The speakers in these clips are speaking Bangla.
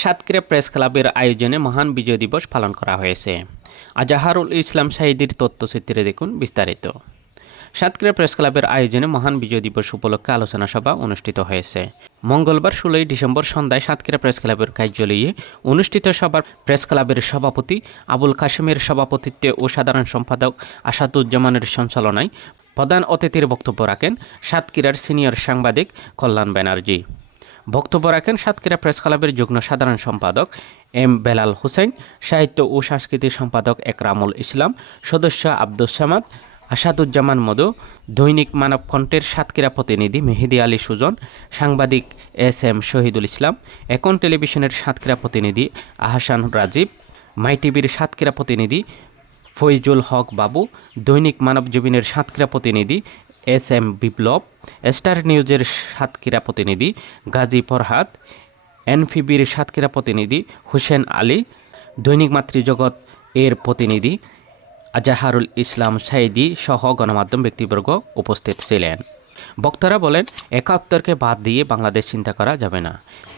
সাতক্ষীরা প্রেস ক্লাবের আয়োজনে মহান বিজয় দিবস পালন করা হয়েছে। আজাহারুল ইসলাম সাঈদীর তথ্যচিত্রে দেখুন বিস্তারিত। সাতক্ষীরা প্রেস ক্লাবের আয়োজনে মহান বিজয় দিবস উপলক্ষে আলোচনা সভা অনুষ্ঠিত হয়েছে। মঙ্গলবার 16 ডিসেম্বর সন্ধ্যায় সাতক্ষীরা প্রেস ক্লাবের কার্যালয়ে অনুষ্ঠিত সভার প্রেস ক্লাবের সভাপতি আবুল কাশেমের সভাপতিত্বে ও সাধারণ সম্পাদক আসাদুজ্জামানের সঞ্চালনায় প্রধান অতিথির বক্তব্য রাখেন সাতক্ষীরার সিনিয়র সাংবাদিক কল্যাণ ব্যানার্জি। বক্তব্য রাখেন সাতক্ষীরা প্রেস ক্লাবের যুগ্ম সাধারণ সম্পাদক এম বেলাল হোসেন, সাহিত্য ও সংস্কৃতি সম্পাদক একরামুল ইসলাম, সদস্য আব্দুস সামাদ, আসাদুজ্জামান মধু, দৈনিক মানবকণ্ঠের সাতক্ষীরা প্রতিনিধি মেহেদি আলী সুজন, সাংবাদিক এস.এম. শহীদুল ইসলাম, এখন টেলিভিশনের সাতক্ষীরা প্রতিনিধি আহসান রাজীব, মাই টিভির সাতক্ষীরা প্রতিনিধি ফৈজুল হক বাবু, দৈনিক মানবজীবনের সাতক্ষীরা প্রতিনিধি এস.এম. বিপ্লব, স্টার নিউজের সাতক্ষীরা প্রতিনিধি গাজী ফরহাদ, এনফিবির সাতক্ষীরা প্রতিনিধি হুসেন আলী, দৈনিক মাতৃজগৎ এর প্রতিনিধি আজাহারুল ইসলাম সাঈদী সহ গণমাধ্যম ব্যক্তিবর্গ উপস্থিত ছিলেন। বক্তারা বলেন, ৭১কে বাদ দিয়ে বাংলাদেশ চিন্তা করা যাবে না।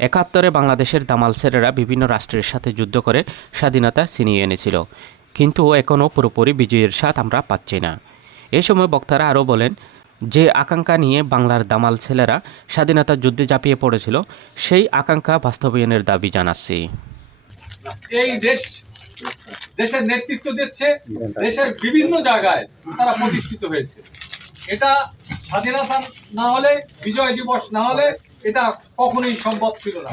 ৭১-এ বাংলাদেশের দামাল ছেলেরা বিভিন্ন রাষ্ট্রের সাথে যুদ্ধ করে স্বাধীনতা ছিনিয়ে এনেছিল, কিন্তু এখনও পুরোপুরি বিজয়ের স্বাদ আমরা পাচ্ছি না। এ সময় বক্তারা আরও বলেন, যে আকাঙ্ক্ষা নিয়ে বাংলার দামাল ছেলেরা স্বাধীনতা যুদ্ধে ঝাঁপিয়ে পড়েছিল, সেই আকাঙ্ক্ষা বাস্তবায়নের দাবি জানাচ্ছি। এই দেশের নেতৃত্ব দিচ্ছে, দেশের বিভিন্ন জায়গায় তারা প্রতিষ্ঠিত হয়েছে। এটা স্বাধীনতা না হলে, বিজয় দিবস না হলে এটা কখনোই সম্ভব ছিল না।